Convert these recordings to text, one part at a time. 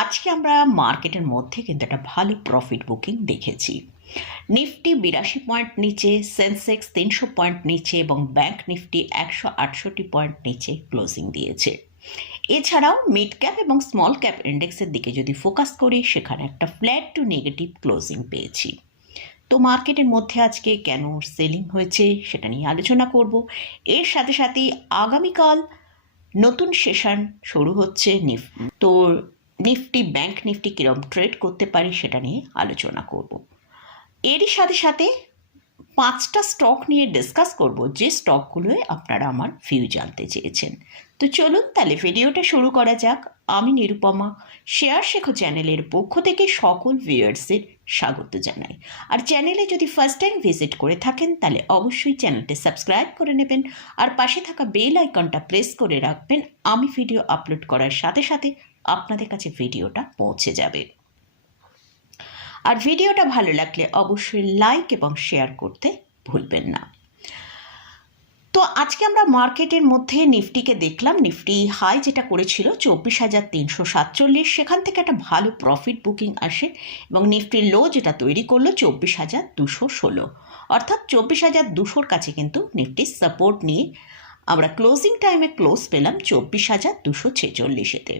আজকে আমরা মার্কেটের মধ্যে কিন্তু একটা ভালো প্রফিট বুকিং দেখেছি। নিফটি বিরাশি পয়েন্ট নিচে, সেন্সেক্স তিনশো পয়েন্ট নিচে এবং ব্যাংক নিফটি একশো আটষট্টি পয়েন্ট নিচে ক্লোজিং দিয়েছে। এছাড়াও মিড ক্যাপ এবং স্মল ক্যাপ ইন্ডেক্সের দিকে যদি ফোকাস করি, সেখানে একটা ফ্ল্যাট টু নেগেটিভ ক্লোজিং পেয়েছি। তো মার্কেটের মধ্যে আজকে কেন সেলিং হয়েছে সেটা নিয়ে আলোচনা করব। এর সাথে সাথে আগামীকাল নতুন সেশন শুরু হচ্ছে নিফ তো নিফটি, ব্যাংক নিফটি কীরকম ট্রেড করতে পারি সেটা নিয়ে আলোচনা করব। এরই সাথে সাথে পাঁচটা স্টক নিয়ে ডিসকাস করব, যে স্টকগুলোয় আপনারা আমার ভিউ জানতে চেয়েছেন। তো চলুন তাহলে ভিডিওটা শুরু করা যাক। আমি নিরুপমা, শেয়ার শেখো চ্যানেলের পক্ষ থেকে সকল ভিউয়ার্সের স্বাগত জানাই। আর চ্যানেলে যদি ফার্স্ট টাইম ভিজিট করে থাকেন, তাহলে অবশ্যই চ্যানেলটি সাবস্ক্রাইব করে নেবেন। আর পাশে থাকা বেল আইকনটা প্রেস করে রাখবেন। আমি ভিডিও আপলোড করার সাথে সাথে আপনাদের কাছে ভিডিওটা পৌঁছে যাবে। আর ভিডিওটা ভালো লাগলে অবশ্যই লাইক এবং শেয়ার করতে ভুলবেন না। তো আজকে আমরা মার্কেটের মধ্যে নিফটিকে দেখলাম। নিফটি হাই যেটা করেছিল চব্বিশ হাজার তিনশো সাতচল্লিশ। সেখান থেকে একটা ভালো প্রফিট বুকিং আসে এবং নিফটির লো যেটা তৈরি করল চব্বিশ হাজার দুশো ষোলো। অর্থাৎ চব্বিশ হাজার দুশোর কাছে কিন্তু নিফটির সাপোর্ট নিয়ে আমরা ক্লোজিং টাইমে ক্লোজ পেলাম চব্বিশ হাজার দুশো ছেচল্লিশেতে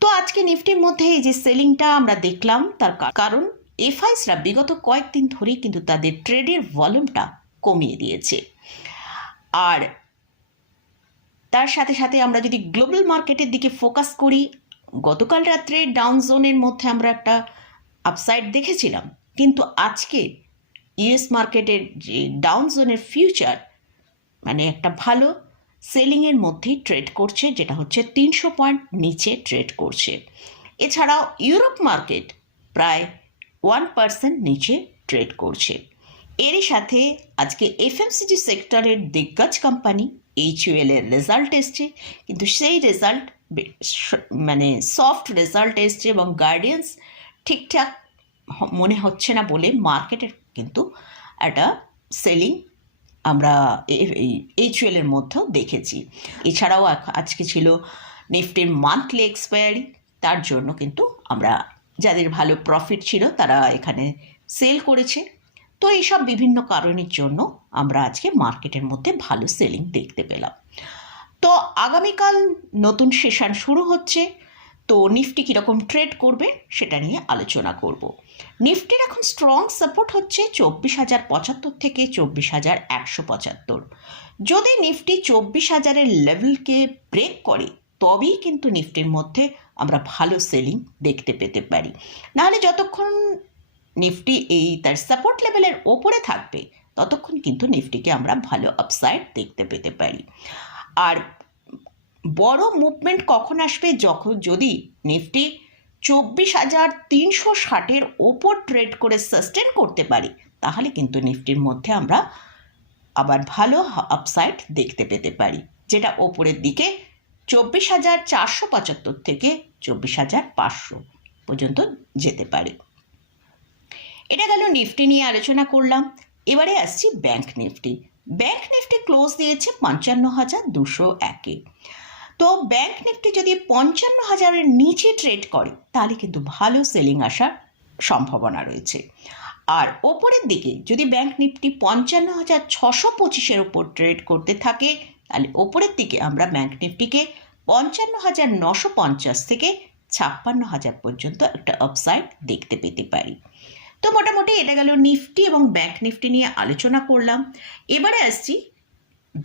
তো আজকে নিফটির মধ্যে এই যে সেলিংটা আমরা দেখলাম, তার কারণ এফআইসরা বিগত কয়েকদিন ধরেই কিন্তু তাদের ট্রেডের ভলিউমটা কমিয়ে দিয়েছে। আর তার সাথে সাথে আমরা যদি গ্লোবাল মার্কেটের দিকে ফোকাস করি, গতকাল রাত্রে ডাউন জোনের মধ্যে আমরা একটা আপসাইড দেখেছিলাম। কিন্তু আজকে ইউএস মার্কেটের যে ডাউন জোনের ফিউচার মানে একটা ভালো সেলিংয়ের মধ্যেই ট্রেড করছে, যেটা হচ্ছে তিনশো পয়েন্ট নিচে ট্রেড করছে। এছাড়াও ইউরোপ মার্কেট প্রায় ওয়ান পার্সেন্ট নিচে ট্রেড করছে। এরই সাথে আজকে এফএমসিজি সেক্টরের দিগ্গজ কোম্পানি এইচইউএল এর রেজাল্ট এসছে, কিন্তু সেই রেজাল্ট মানে সফট রেজাল্ট এসছে এবং গার্ডিয়ান্স ঠিকঠাক মনে হচ্ছে না বলে মার্কেটের কিন্তু একটা সেলিং আমরা এইচউএল এর মধ্যেও দেখেছি। এছাড়াও আজকে ছিল নিফটির মান্থলি এক্সপায়ারি তার জন্য কিন্তু আমরা যাদের ভালো প্রফিট ছিল তারা এখানে সেল করেছে। তো এইসব বিভিন্ন কারণের জন্য আমরা আজকে মার্কেটের মধ্যে ভালো সেলিং দেখতে পেলাম। তো আগামীকাল নতুন সেশন শুরু হচ্ছে। তো নিফটি কীরকম ট্রেড করবে সেটা নিয়ে আলোচনা করব। নিফটির এখন স্ট্রং সাপোর্ট হচ্ছে চব্বিশ হাজার পঁচাত্তর থেকে চব্বিশ হাজার একশো পঁচাত্তর। যদি নিফটি চব্বিশ হাজারের লেভেলকে ব্রেক করে, তবেই কিন্তু নিফটির মধ্যে আমরা ভালো সেলিং দেখতে পেতে পারি। নাহলে যতক্ষণ নিফটি এই তার সাপোর্ট লেভেলের ওপরে থাকবে, ততক্ষণ কিন্তু নিফটিকে আমরা ভালো আপসাইড দেখতে পেতে পারি। আর বড় মুভমেন্ট কখন আসবে যখন যদি নিফটি চব্বিশ হাজার তিনশো ষাটের ওপর ট্রেড করে সাস্টেন করতে পারি, তাহলে কিন্তু নিফটির মধ্যে আমরা আবার ভালো আপসাইড দেখতে পেতে পারি, যেটা ওপরের দিকে চব্বিশ হাজার চারশো পঁচাত্তর থেকে চব্বিশ হাজার পাঁচশো পর্যন্ত যেতে পারে। এটা গেল নিফটি নিয়ে আলোচনা করলাম, এবারে আসছি bank Nifty bank Nifty close দিয়েছে পঞ্চান্ন হাজার দুশো একে। তো ব্যাংক নিফটি যদি পঞ্চান্ন হাজারের নিচে ট্রেড করে, তাহলে কিন্তু ভালো সেলিং আসার সম্ভাবনা রয়েছে। আর ওপরের দিকে যদি ব্যাংক নিফটি পঞ্চান্ন হাজার ছশো পঁচিশের ওপর ট্রেড করতে থাকে, তাহলে ওপরের দিকে আমরা ব্যাংক নিফটিকে পঞ্চান্ন হাজার নশো পঞ্চাশ থেকে ছাপ্পান্ন হাজার পর্যন্ত একটা আপসাইড দেখতে পেতে পারি। তো মোটামুটি এটা গেল নিফটি এবং ব্যাংক নিফটি নিয়ে আলোচনা করলাম। এবারে আসছি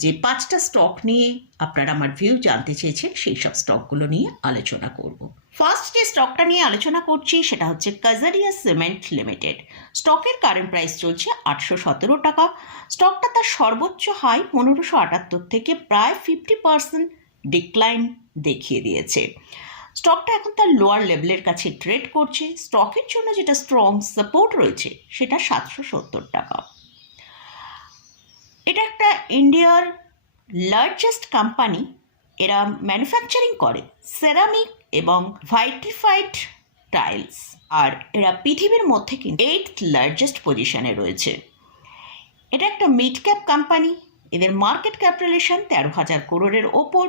যে পাঁচটা স্টক নিয়ে আপনারা আমার ভিউ জানতে চেয়েছেন, সেই সব স্টকগুলো নিয়ে আলোচনা করব। ফার্স্ট যে স্টকটা নিয়ে আলোচনা করছি, সেটা হচ্ছে কাজারিয়া সিমেন্ট লিমিটেড স্টকের কারেন্ট প্রাইস চলছে আটশো সতেরো টাকা। স্টকটা তার সর্বোচ্চ হাই পনেরোশো আটাত্তর থেকে প্রায় ফিফটি পার্সেন্ট ডিক্লাইন দেখিয়ে দিয়েছে। স্টকটা এখন তার লোয়ার লেভেলের কাছে ট্রেড করছে। স্টকের জন্য যেটা স্ট্রং সাপোর্ট রয়েছে, সেটা সাতশো সত্তর টাকা। এটা একটা ইন্ডিয়ার লার্জেস্ট কোম্পানি এরা ম্যানুফ্যাকচারিং করে সেরামিক এবং ভাইটিফাইড টাইলস আর এরা পৃথিবীর মধ্যে কিন্তু এইট লার্জেস্ট পজিশনে রয়েছে। এটা একটা মিড ক্যাপ কোম্পানি এদের মার্কেট ক্যাপিটালেশন তেরো হাজার করোড়ের ওপর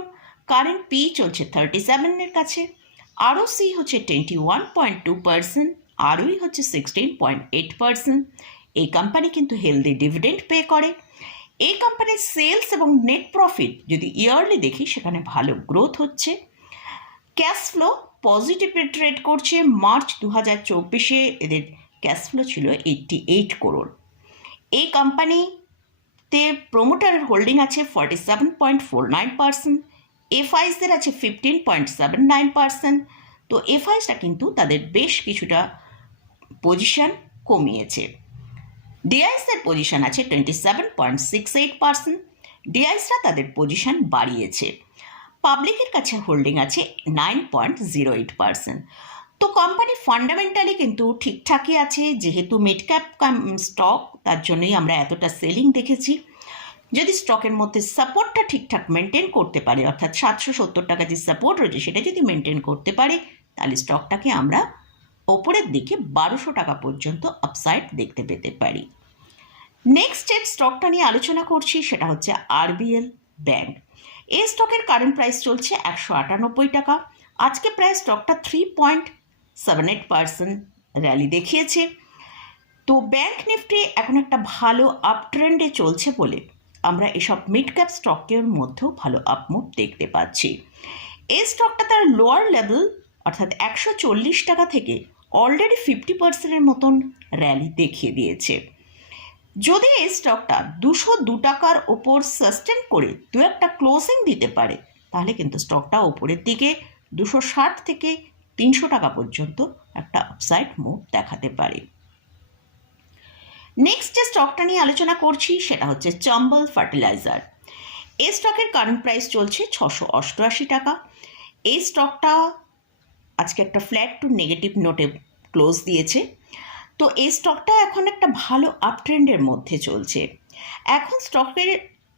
কারেন্ট পি চলছে থার্টি সেভেনের কাছে আরও সি হচ্ছে twenty one point two percent ROE হচ্ছে সিক্সটিন পয়েন্ট এইট পার্সেন্ট এই কোম্পানি কিন্তু হেলদি ডিভিডেন্ড পে করে। এই কোম্পানির সেলস এবং নেট প্রফিট যদি ইয়ারলি দেখি, সেখানে ভালো গ্রোথ হচ্ছে। ক্যাশ ফ্লো পজিটিভে ট্রেড করছে। মার্চ দু হাজার চব্বিশে এদের ক্যাশ ফ্লো ছিল এইটটি এইট করোড় এই কোম্পানিতে প্রোমোটারের হোল্ডিং আছে forty seven point four nine percent এফআইসদের আছে fifteen point seven nine percent তো এফআইসটা কিন্তু তাদের বেশ কিছুটা পজিশন কমিয়েছে। ডিআইসের পজিশন আছে twenty seven point six eight percent ডিআইসরা তাদের পজিশন বাড়িয়েছে। পাবলিকের কাছে হোল্ডিং আছে nine point zero eight percent তো কোম্পানি ফান্ডামেন্টালি কিন্তু ঠিকঠাকই আছে, যেহেতু মিড ক্যাপ স্টক তার জন্যই আমরা এতটা সেলিং দেখেছি। যদি স্টকের মধ্যে সাপোর্টটা ঠিকঠাক মেনটেন করতে পারে, অর্থাৎ সাতশো সত্তর টাকা যে সাপোর্ট রয়েছে, সেটা যদি মেনটেন করতে পারে, তাহলে স্টকটাকে আমরা ওপরের দিকে বারোশো টাকা পর্যন্ত আপসাইড দেখতে পেতে পারি। নেক্সট যে স্টকটা নিয়ে আলোচনা করছি সেটা হচ্ছে আরবিএল ব্যাংক এই স্টকের কারেন্ট প্রাইস চলছে একশো আটানব্বই টাকা। আজকে প্রায় স্টকটা three point seven eight percent rally দেখিয়েছে। তো ব্যাংক নিফটি এখন একটা ভালো আপ ট্রেন্ডে চলছে বলে আমরা এসব মিড ক্যাপ স্টকের মধ্যেও ভালো আপমুভ দেখতে পাচ্ছি। এই স্টকটা তার লোয়ার লেভেল অর্থাৎ একশো চল্লিশ টাকা থেকে অলরেডি ফিফটি পার্সেন্টের মতন র্যালি দেখিয়ে দিয়েছে। যদি এই স্টকটা দুশো দু টাকার ওপর সাস্টেন করে দু একটা ক্লোজিং দিতে পারে, তাহলে কিন্তু স্টকটা ওপরের দিকে দুশো ষাট থেকে তিনশো টাকা পর্যন্ত একটা আপসাইড মুভ দেখাতে পারে। নেক্সট যে স্টকটা নিয়ে আলোচনা করছি, সেটা হচ্ছে চম্বল ফার্টিলাইজার এই স্টকের কারেন্ট প্রাইস চলছে ছশো অষ্টআশি টাকা। এই স্টকটা আজকে একটা ফ্ল্যাট টু নেগেটিভ নোটে ক্লোজ দিয়েছে। তো এই স্টকটা এখন একটা ভালো আপ ট্রেন্ডের মধ্যে চলছে। এখন স্টকের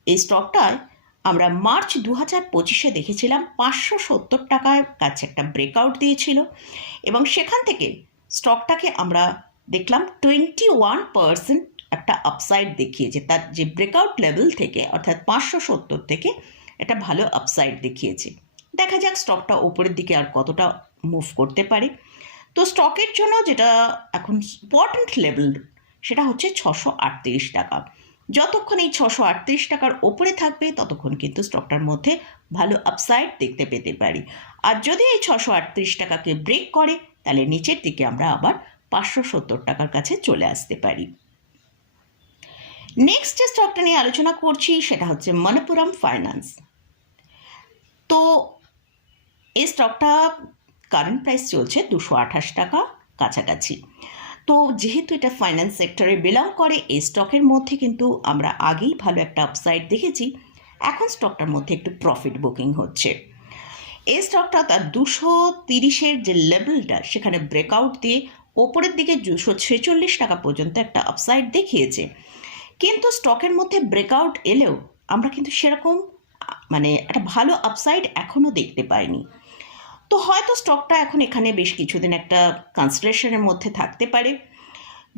এই স্টকটায় আমরা মার্চ দু হাজার পঁচিশে দেখেছিলাম পাঁচশো সত্তর টাকার কাছে একটা ব্রেকআউট দিয়েছিল এবং সেখান থেকে স্টকটাকে আমরা দেখলাম টোয়েন্টি ওয়ান পার্সেন্ট একটা আপসাইড দেখিয়েছে। তার যে ব্রেকআউট লেভেল থেকে অর্থাৎ পাঁচশো সত্তর থেকে একটা ভালো আপসাইড দেখিয়েছে। দেখা যাক স্টকটা ওপরের দিকে আর কতটা মুভ করতে পারি। তো স্টকের জন্য যেটা এখন ইম্পর্ট্যান্ট লেভেল সেটা হচ্ছে ছশো আটত্রিশ টাকা। যতক্ষণ এই ছশো আটত্রিশ টাকার ওপরে থাকবে, ততক্ষণ কিন্তু স্টকটার মধ্যে ভালো আপসাইড দেখতে পেতে পারি। আর যদি এই ছশো আটত্রিশ টাকাকে ব্রেক করে, তাহলে নিচের দিকে আমরা আবার পাঁচশো সত্তর টাকার কাছে চলে আসতে পারি। নেক্সট যে স্টকটা নিয়ে আলোচনা করছি, সেটা হচ্ছে মণিপুরম ফাইন্যান্স তো এই স্টকটা কারেন্ট প্রাইস চলছে দুশো আঠাশ টাকা কাছাকাছি। তো যেহেতু এটা ফাইন্যান্স সেক্টরে বিলং করে, এই স্টকের মধ্যে কিন্তু আমরা আগেই ভালো একটা আপসাইড দেখেছি। এখন স্টকটার মধ্যে একটু প্রফিট বুকিং হচ্ছে। এই স্টকটা তার দুশো তিরিশের যে লেভেলটা সেখানে ব্রেকআউট দিয়ে ওপরের দিকে দুশো ছেচল্লিশ টাকা পর্যন্ত একটা আপসাইড দেখিয়েছে। কিন্তু স্টকের মধ্যে ব্রেকআউট এলেও আমরা কিন্তু সেরকম মানে একটা ভালো আপসাইড এখনও দেখতে পাইনি। তো হয়তো স্টকটা এখন এখানে বেশ কিছুদিন একটা কনসিডারেশনের মধ্যে থাকতে পারে।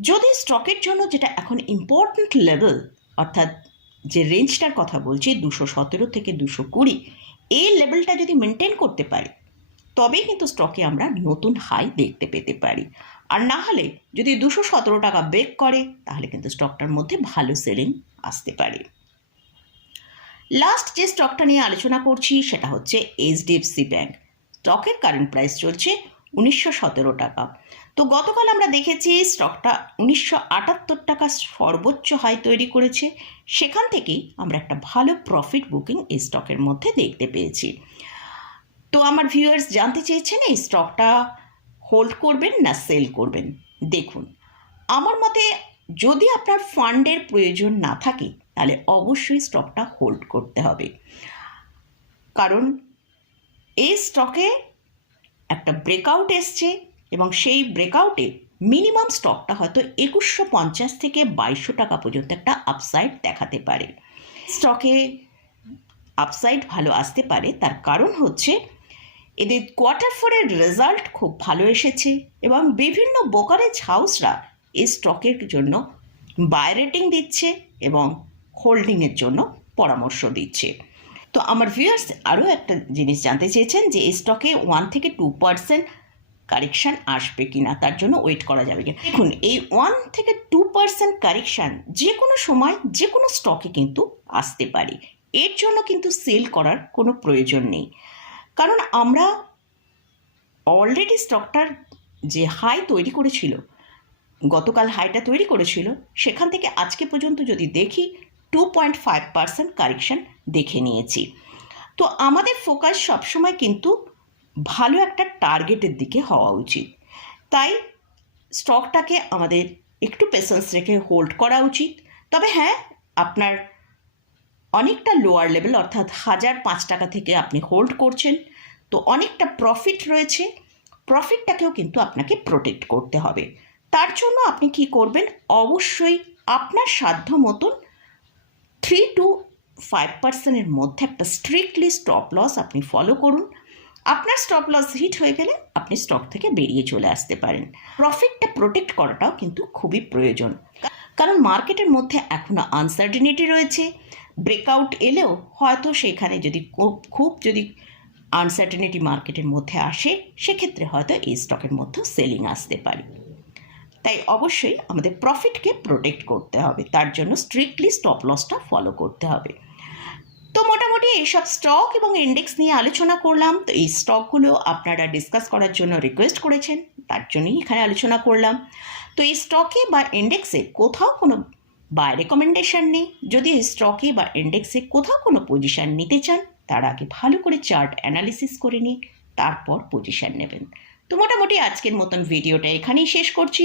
যদি স্টকের জন্য যেটা এখন ইম্পর্ট্যান্ট লেভেল অর্থাৎ যে রেঞ্জটার কথা বলছি, দুশো সতেরো থেকে দুশো কুড়ি, এই লেভেলটা যদি মেনটেন করতে পারে, তবেই কিন্তু স্টকে আমরা নতুন হাই দেখতে পেতে পারি। আর না হলে যদি দুশো সতেরো টাকা ব্রেক করে, তাহলে কিন্তু স্টকটার মধ্যে ভালো সেলিং আসতে পারে। লাস্ট যে স্টকটা নিয়ে আলোচনা করছি, সেটা হচ্ছে এইচডিএফসি ব্যাংক স্টকের কারেন্ট প্রাইস চলছে উনিশশো সতেরো টাকা। তো গতকাল আমরা দেখেছি স্টকটা উনিশশো আটাত্তর টাকা সর্বোচ্চ হাই তৈরি করেছে। সেখান থেকেই আমরা একটা ভালো প্রফিট বুকিং এই স্টকের মধ্যে দেখতে পেয়েছি। তো আমার ভিউয়ার্স জানতে চেয়েছেন, এই স্টকটা হোল্ড করবেন না সেল করবেন? দেখুন, আমার মতে যদি আপনার ফান্ডের প্রয়োজন না থাকে, তাহলে অবশ্যই স্টকটা হোল্ড করতে হবে। কারণ এই স্টকে একটা ব্রেকআউট এসছে এবং সেই ব্রেকআউটে মিনিমাম স্টকটা হয়তো একুশশো পঞ্চাশ থেকে বাইশশো টাকা পর্যন্ত একটা আপসাইড দেখাতে পারে। স্টকে আপসাইড ভালো আসতে পারে, তার কারণ হচ্ছে এদের কোয়ার্টার ফোরের রেজাল্ট খুব ভালো এসেছে এবং বিভিন্ন ব্রোকারেজ হাউসরা এই স্টকের জন্য বাই রেটিং দিচ্ছে এবং হোল্ডিংয়ের জন্য পরামর্শ দিচ্ছে। তো আমার ভিউয়ার্স আরও একটা জিনিস জানতে চেয়েছেন যে স্টকে ওয়ান থেকে টু পার্সেন্ট কারেকশান আসবে কি না তার জন্য ওয়েট করা যাবে কি দেখুন, এই ওয়ান থেকে টু পার্সেন্ট কারেকশান যে কোনো সময়, যে কোনো স্টকে কিন্তু আসতে পারে। এর জন্য কিন্তু সেল করার কোনো প্রয়োজন নেই। কারণ আমরা অলরেডি স্টকটার যে হাই তৈরি করেছিল, গতকাল হাইটা তৈরি করেছিল, সেখান থেকে আজকে পর্যন্ত যদি দেখি two point five percent correction দেখে নিয়েছি। তো আমাদের ফোকাস সবসময় কিন্তু ভালো একটা টার্গেটের দিকে হওয়া উচিত। তাই স্টকটাকে আমাদের একটু পেশেন্স রেখে হোল্ড করা উচিত। তবে হ্যাঁ আপনার অনেকটা লোয়ার লেভেল অর্থাৎ হাজার পাঁচ টাকা থেকে আপনি হোল্ড করছেন। তো অনেকটা প্রফিট রয়েছে। প্রফিটটাকেও কিন্তু আপনাকে প্রোটেক্ট করতে হবে। তার জন্য আপনি কি করবেন? অবশ্যই আপনার সাধ্য মতন থ্রি টু ফাইভ পার্সেন্টের মধ্যে একটা স্ট্রিক্টলি স্টপ লস আপনি ফলো করুন। আপনার স্টপ লস হিট হয়ে গেলে আপনি স্টক থেকে বেরিয়ে চলে আসতে পারেন। প্রফিটটা প্রোটেক্ট করাটাও কিন্তু খুবই প্রয়োজন। কারণ মার্কেটের মধ্যে এখনও আনসার্টিনিটি রয়েছে। ব্রেকআউট এলেও হয়তো সেখানে যদি খুব- যদি আনসার্টিনিটি মার্কেটের মধ্যে আসে, সেক্ষেত্রে হয়তো এই স্টকের মধ্যেও সেলিং আসতে পারে। তাই অবশ্যই আমাদের প্রফিটকে প্রোটেক্ট করতে হবে। তার জন্য স্ট্রিক্টলি স্টপ লসটা ফলো করতে হবে। তো মোটামুটি এইসব স্টক এবং ইন্ডেক্স নিয়ে আলোচনা করলাম। তো এই স্টকগুলো আপনারা ডিসকাস করার জন্য রিকোয়েস্ট করেছেন, তার জন্যই এখানে আলোচনা করলাম। তো এই স্টকে বা ইন্ডেক্সে কোথাও কোনো বাই রেকমেন্ডেশন নেই। যদি এই স্টকে বা ইন্ডেক্সে কোথাও কোনো পজিশন নিতে চান, তার আগে ভালো করে চার্ট অ্যানালিসিস করে নিয়ে তারপর পজিশন নেবেন। তো মোটামুটি আজকের মতন ভিডিওটা এখানেই শেষ করছি।